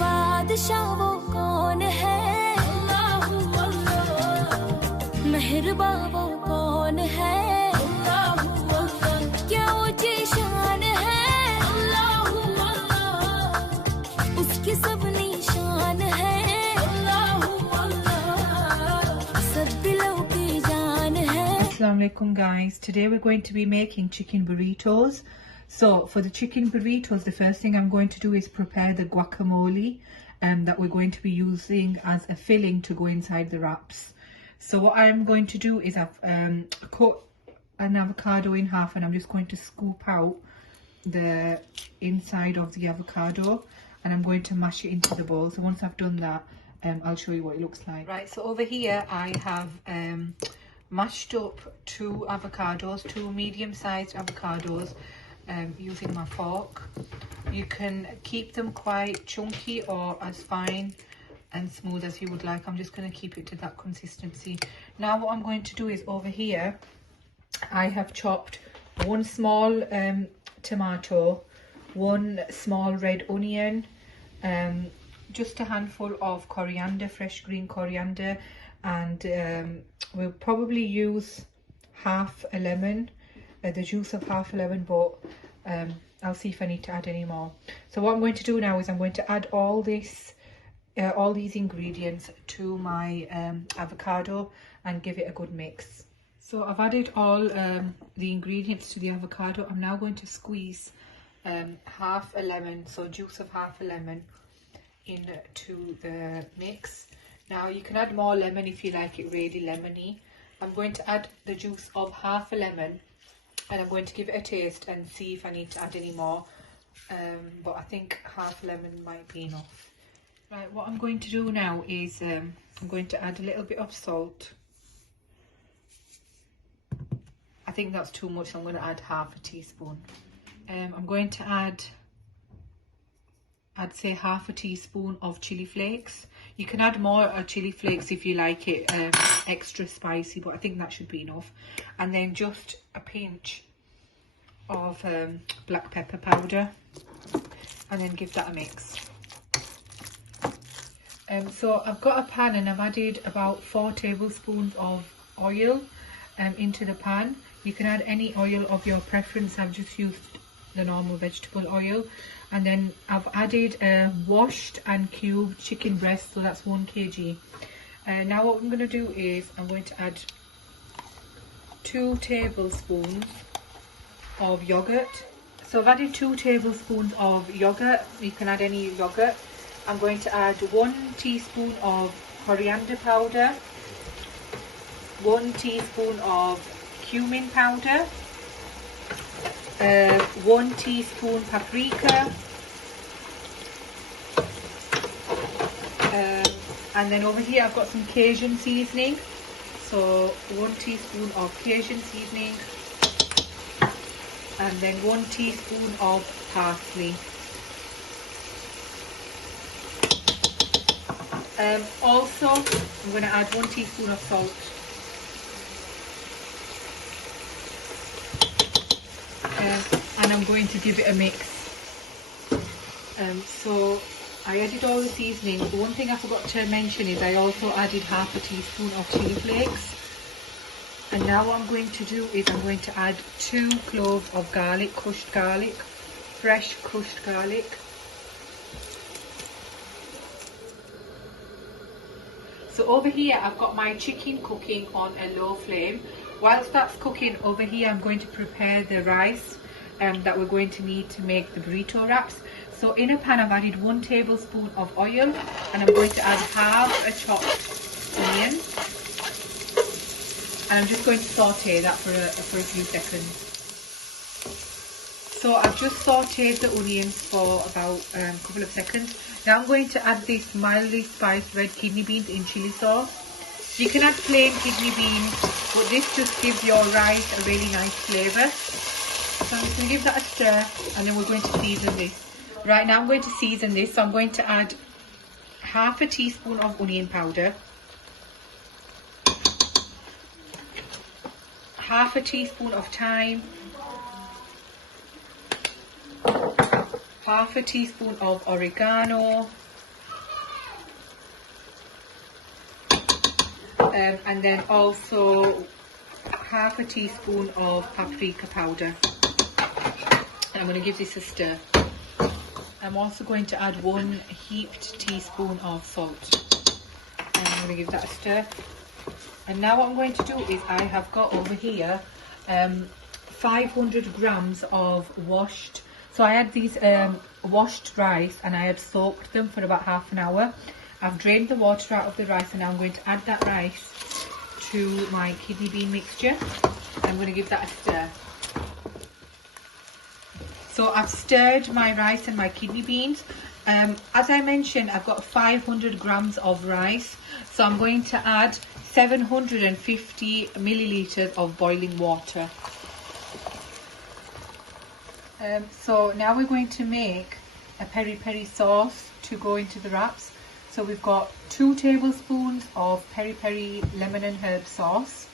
बादशाह वो कौन है अल्लाहु अल्लाह मेहरबा वो कौन है अल्लाहु अल्लाह क्या ऊंची शान है अल्लाहु अल्लाह उसकी सब निशान है अल्लाहु अल्लाह सब दिलों की जान है. Assalamu alaikum guys, today we're going to be making chicken burritos. So for the chicken burritos, the first thing I'm going to do is prepare the guacamole that we're going to be using as a filling to go inside the wraps. So what I'm going to do is I've cut an avocado in half, and I'm just going to scoop out the inside of the avocado, and I'm going to mash it into the bowl. So once I've done that, I'll show you what it looks like. Right, so over here I have mashed up two medium-sized avocados using my fork. You can keep them quite chunky or as fine and smooth as you would like. I'm just going to keep it to that consistency. Now what I'm going to do is over here I have chopped one small tomato, one small red onion, just a handful of coriander, fresh green coriander, and we'll probably use half a lemon, the juice of half a lemon, but I'll see if I need to add any more. So what I'm going to do now is I'm going to add all these ingredients to my avocado and give it a good mix. So I've added all the ingredients to the avocado. I'm now going to squeeze half a lemon, so juice of half a lemon, into the mix. Now you can add more lemon if you like it really lemony. I'm going to add the juice of half a lemon, and I'm going to give it a taste and see if I need to add any more, but I think half lemon might be enough. Right, what I'm going to do now is I'm going to add a little bit of salt. I think that's too much, so I'm going to add half a teaspoon. I'm going to add, I'd say, half a teaspoon of chili flakes. You can add more chili flakes if you like it extra spicy, but I think that should be enough. And then just a pinch of black pepper powder, and then give that a mix. So I've got a pan, and I've added about 4 tablespoons of oil into the pan. You can add any oil of your preference. I've just used the normal vegetable oil. And then I've added washed and cubed chicken breast, so that's 1 kg. Now what I'm going to do is I'm going to add 2 tablespoons of yogurt. So I've added 2 tablespoons of yogurt. You can add any yogurt. I'm going to add 1 teaspoon of coriander powder, 1 teaspoon of cumin powder, 1 teaspoon paprika, and then over here I've got some Cajun seasoning, so 1 teaspoon of Cajun seasoning, and then 1 teaspoon of parsley. Also I'm going to add 1 teaspoon of salt. And I'm going to give it a mix. So I added all the seasoning. The one thing I forgot to mention is I also added half a teaspoon of chili flakes. And now what I'm going to do is I'm going to add 2 cloves of garlic, crushed garlic, fresh crushed garlic. So over here I've got my chicken cooking on a low flame. Whilst that's cooking, over here I'm going to prepare the rice that we're going to need to make the burrito wraps. So in a pan I've added 1 tablespoon of oil, and I'm going to add half a chopped onion, and I'm just going to saute that for a few seconds. So I've just sauteed the onions for about a couple of seconds. Now I'm going to add this mildly spiced red kidney beans in chili sauce. You can add plain kidney beans, but this just gives your rice a really nice flavour. So I'm just going to give that a stir, and then we're going to season this. Right, now I'm going to season this. So I'm going to add half a teaspoon of onion powder, half a teaspoon of thyme, half a teaspoon of oregano, And then also half a teaspoon of paprika powder. And I'm going to give this a stir. I'm also going to add 1 heaped teaspoon of salt. And I'm going to give that a stir. And now what I'm going to do is I have got over here 500 grams of washed. So I had these washed rice and I had soaked them for about half an hour. I've drained the water out of the rice and now I'm going to add that rice to my kidney bean mixture. I'm going to give that a stir. So I've stirred my rice and my kidney beans. As I mentioned, I've got 500 grams of rice. So I'm going to add 750 milliliters of boiling water. So now we're going to make a peri-peri sauce to go into the wraps. So we've got 2 tablespoons of peri-peri lemon and herb sauce.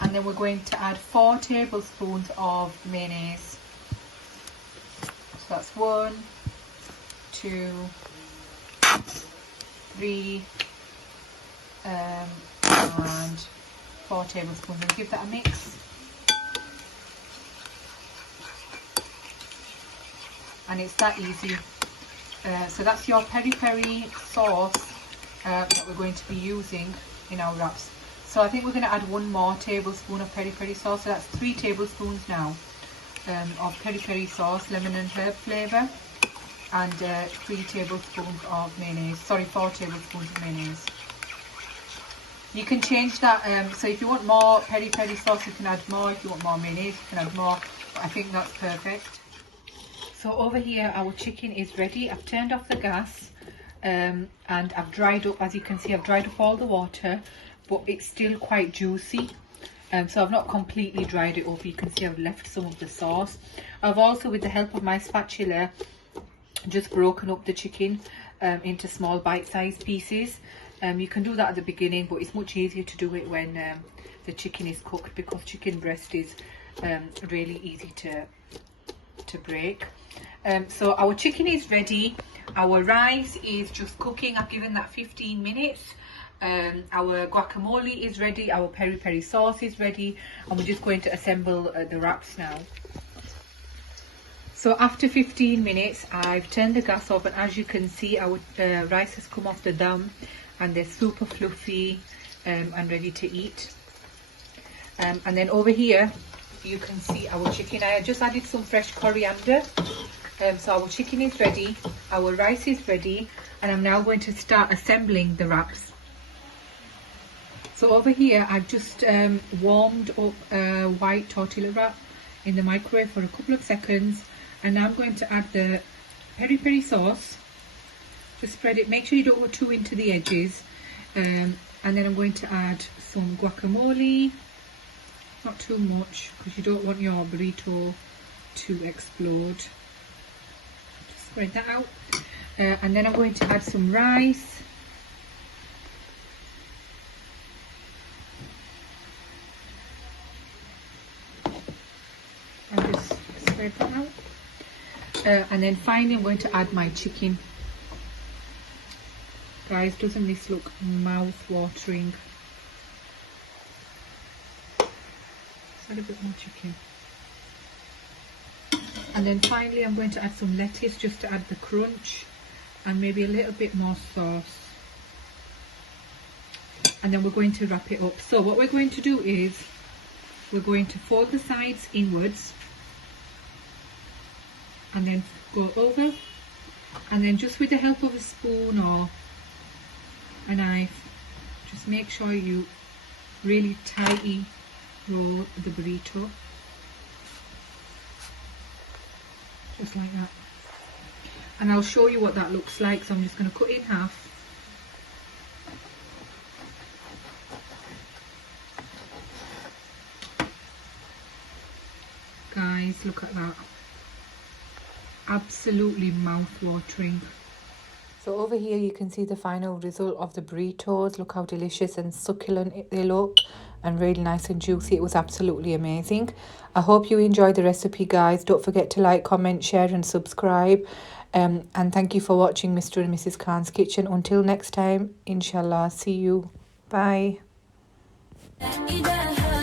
And then we're going to add 4 tablespoons of mayonnaise. So that's 1, 2, 3, and 4 tablespoons. And give that a mix. And it's that easy. So that's your peri-peri sauce that we're going to be using in our wraps. So I think we're going to add 1 more tablespoon of peri-peri sauce. So that's 3 tablespoons now of peri-peri sauce, lemon and herb flavour, and 3 tablespoons of mayonnaise. Sorry, 4 tablespoons of mayonnaise. You can change that. So if you want more peri-peri sauce, you can add more. If you want more mayonnaise, you can add more. But I think that's perfect. So over here our chicken is ready. I've turned off the gas and I've dried up, as you can see, I've dried up all the water, but it's still quite juicy. So I've not completely dried it up. You can see I've left some of the sauce. I've also, with the help of my spatula, just broken up the chicken into small bite-sized pieces. You can do that at the beginning, but it's much easier to do it when the chicken is cooked, because chicken breast is really easy to break. So our chicken is ready. Our rice is just cooking. I've given that 15 minutes. Our guacamole is ready. Our peri-peri sauce is ready. And we're just going to assemble the wraps now. So after 15 minutes, I've turned the gas off. And as you can see, our rice has come off the dum. And they're super fluffy and ready to eat. And then over here, you can see our chicken. I just added some fresh coriander. So our chicken is ready, our rice is ready, and I'm now going to start assembling the wraps. So over here I've just warmed up a white tortilla wrap in the microwave for a couple of seconds, and now I'm going to add the peri-peri sauce. Just spread it, make sure you don't go too into the edges, and then I'm going to add some guacamole. Not too much, because you don't want your burrito to explode. Just spread that out. And then I'm going to add some rice. And just spread that out. And then finally I'm going to add my chicken. Guys, doesn't this look mouth-watering? Add a bit more chicken. And then finally I'm going to add some lettuce just to add the crunch, and maybe a little bit more sauce. And then we're going to wrap it up. So what we're going to do is we're going to fold the sides inwards and then go over, and then just with the help of a spoon or a knife, just make sure you really tightly roll the burrito, just like that. And I'll show you what that looks like. So I'm just going to cut it in half. Guys, look at that. Absolutely mouth-watering. So over here you can see the final result of the burritos. Look how delicious and succulent they look, and really nice and juicy. It was absolutely amazing. I hope you enjoyed the recipe, guys. Don't forget to like, comment, share and subscribe. And thank you for watching Mr. and Mrs. Khan's Kitchen. Until next time, inshallah, see you. Bye. إله